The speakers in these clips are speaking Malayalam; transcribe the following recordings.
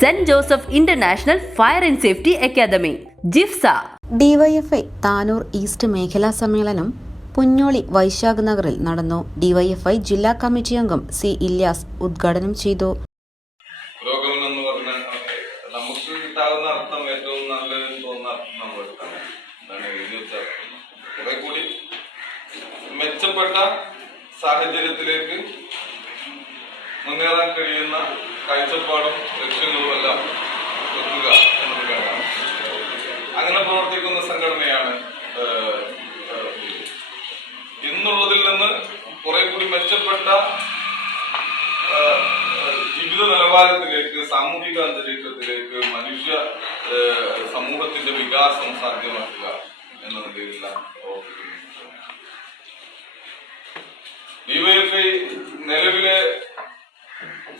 Saint Joseph international fire and safety academy JIFSA. DYFI Tanur east മേഖലാ സമ്മേളനം പുഞ്ഞോളി വൈശാഖ് നഗറിൽ നടന്നു. ഡിവൈഎഫ്ഐ ജില്ലാ കമ്മിറ്റി അംഗം സി ഇല്യാസ് ഉദ്ഘാടനം ചെയ്തു. പുരോഗമനം എന്ന് പറഞ്ഞാൽ നമുക്ക് കിട്ടാവുന്ന അർത്ഥം ഏറ്റവും നല്ലതെന്ന് തോന്നുന്ന അർത്ഥം നമ്മൾ എടുക്കണം എന്താണ് എഴുതി വെച്ച കുറെ കൂടി മെച്ചപ്പെട്ട സാഹചര്യത്തിലേക്ക് മുന്നേറാൻ കഴിയുന്ന കാഴ്ചപ്പാടും ലക്ഷ്യങ്ങളും എല്ലാം വെക്കുക എന്നത് വേണം അങ്ങനെ പ്രവർത്തിക്കുന്ന സംഘടനയാണ് ഇന്നുള്ളതിൽ നിന്ന് കുറെ കൂടി മെച്ചപ്പെട്ട ജീവിത നിലവാരത്തിലേക്ക് സാമൂഹിക അന്തരീക്ഷത്തിലേക്ക് മനുഷ്യ സമൂഹത്തിന്റെ വികാസം സാധ്യമാക്കുക എന്ന നിലയിലാണ് ഡിവൈഎഫ്ഐ നിലവിലെ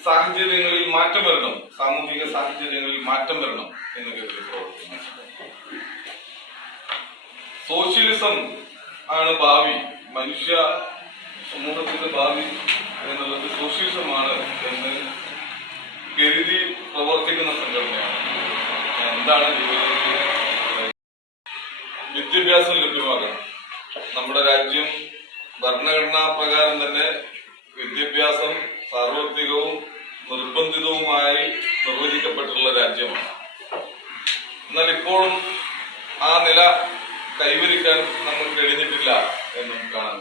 സാഹചര്യങ്ങളിൽ മാറ്റം വരണം. സാമൂഹിക സാഹചര്യങ്ങളിൽ മാറ്റം വരണം എന്ന് കരുതി പ്രവർത്തിക്കുന്നു. സോഷ്യലിസം ആണ് ഭാവി. മനുഷ്യ സമൂഹത്തിന്റെ ഭാവി എന്നുള്ളത് സോഷ്യലിസമാണ് എന്ന് കരുതി പ്രവർത്തിക്കുന്ന സംഘടനയാണ്. എന്താണ്? വിദ്യാഭ്യാസം ലഭ്യമാകണം നമ്മുടെ രാജ്യം ഭരണഘടനാ പ്രകാരം തന്നെ വിദ്യാഭ്യാസം സാർവത്രികവും നിർബന്ധിതവുമായി നിർവചിക്കപ്പെട്ടിട്ടുള്ള രാജ്യമാണ്. എന്നാൽ ഇപ്പോഴും ആ നില കൈവരിക്കാൻ നമുക്ക് കഴിഞ്ഞിട്ടില്ല എന്നും കാണാൻ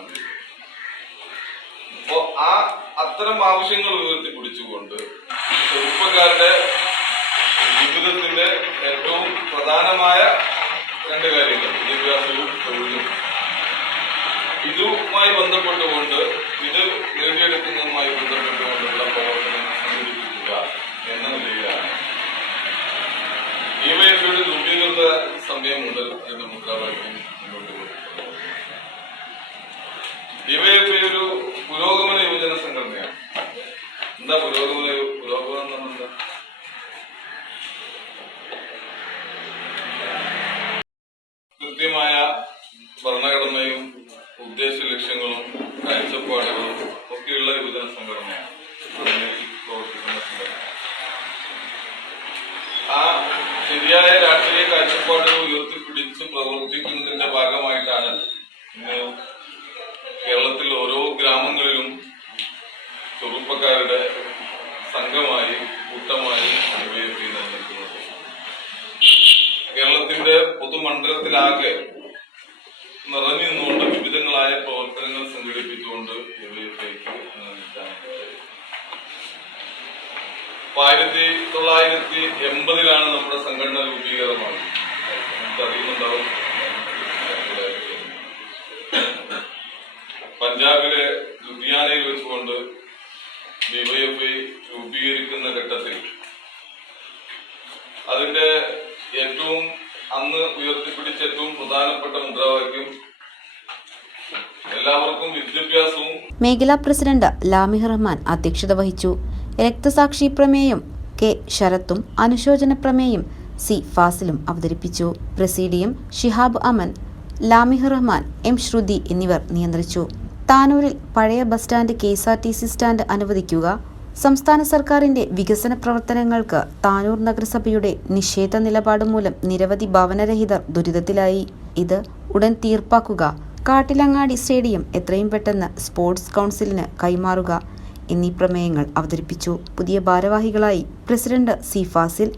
അപ്പോ ആ അത്തരം ആവശ്യങ്ങൾ ഉയർത്തി പിടിച്ചുകൊണ്ട് ചെറുപ്പക്കാരുടെ ജീവിതത്തിന്റെ ഏറ്റവും പ്രധാനമായ രണ്ട് കാര്യങ്ങൾ വിദ്യാഭ്യാസവും തൊഴിലും. ഇതുമായി ബന്ധപ്പെട്ടുകൊണ്ട് ഇത് നേടിയെടുക്കുന്നതുമായി ബന്ധപ്പെട്ടുകൊണ്ടുള്ള സമയം മുതൽ അതിന്റെ മുദ്രാവാക്യം ഡിവൈഎഫ്ഐ ഒരു പുരോഗമന യുവജന സംഘടനയാണ് എന്താ പുരോഗമന പുരോഗമനം എന്താ? കൃത്യമായ ഭരണഘടനയും ഉദ്ദേശ ലക്ഷ്യങ്ങളും കാഴ്ചപ്പാടുകളും ഒക്കെയുള്ള യുവജന സംഘടനയാണ് അങ്ങനെ പ്രവർത്തിക്കുന്ന സംഘടന ആ ശരിയായ രാഷ്ട്രീയ കാഴ്ചപ്പാടുകൾ ഉയർത്തിപ്പിടിച്ച് പ്രവർത്തിക്കുന്നതിന്റെ ഭാഗമായിട്ടാണ് കേരളത്തിൽ ഓരോ ഗ്രാമങ്ങളിലും ചെറുപ്പക്കാരുടെ സംഘമായി കൂട്ടമായി കേരളത്തിന്റെ പൊതുമണ്ഡലത്തിലാകെ നിറഞ്ഞു നിന്നുകൊണ്ട് വിവിധങ്ങളായ പ്രവർത്തനങ്ങൾ സംഘടിപ്പിച്ചുകൊണ്ട് ഡിവൈഎഫ്ഐക്ക് ആയിരത്തി തൊള്ളായിരത്തി എൺപതിലാണ് നമ്മുടെ സംഘടന രൂപീകൃതമാണ് നമുക്കറിയുന്നുണ്ടാവും. പഞ്ചാബിലെ ലുധിയാനയിൽ വെച്ചുകൊണ്ട് ഡിവൈഎഫ്ഐ രൂപീകരിക്കുന്ന ഘട്ടത്തിൽ അതിന്റെ ഏറ്റവും അന്ന് ഉയർത്തിപ്പിടിച്ച ഏറ്റവും പ്രധാനപ്പെട്ട മുദ്രാവാക്യം എല്ലാവർക്കും വിദ്യാഭ്യാസവും മേഖലാ പ്രസിഡന്റ് ലാമിഹ് റഹ്മാൻ അധ്യക്ഷത വഹിച്ചു. രക്തസാക്ഷി പ്രമേയം കെ ശരത്തും അനുശോചന പ്രമേയം സി ഫാസിലും അവതരിപ്പിച്ചു. പ്രസീഡിയം ഷിഹാബ് അമൻ ലാമിഹ് റഹ്മാൻ എം ശ്രുതി എന്നിവർ നിയന്ത്രിച്ചു. താനൂരിൽ പഴയ bus stand K S R T C stand അനുവദിക്കുക സംസ്ഥാന സർക്കാരിന്റെ വികസന പ്രവർത്തനങ്ങൾക്ക് താനൂർ നഗരസഭയുടെ നിഷേധ നിലപാട് മൂലം നിരവധി ഭവനരഹിതർ ദുരിതത്തിലായി. ഇത് ഉടൻ തീർപ്പാക്കുക കാട്ടിലങ്ങാടി സ്റ്റേഡിയം എത്രയും പെട്ടെന്ന് സ്പോർട്സ് കൗൺസിലിന് കൈമാറുക എന്നീ പ്രമേയങ്ങൾ അവതരിപ്പിച്ചു. പുതിയ ഭാരവാഹികളായി president C Fasil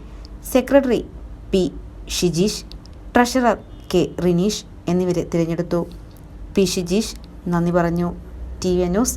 secretary P Shijeesh treasurer K Rineesh എന്നിവരെ തിരഞ്ഞെടുത്തു. പി ഷിജീഷ് നന്ദി പറഞ്ഞു. T V news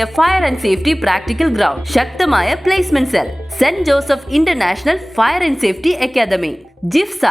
fire and safety practical ground ശക്തമായ placement cell saint Joseph international fire and safety academy JIFSA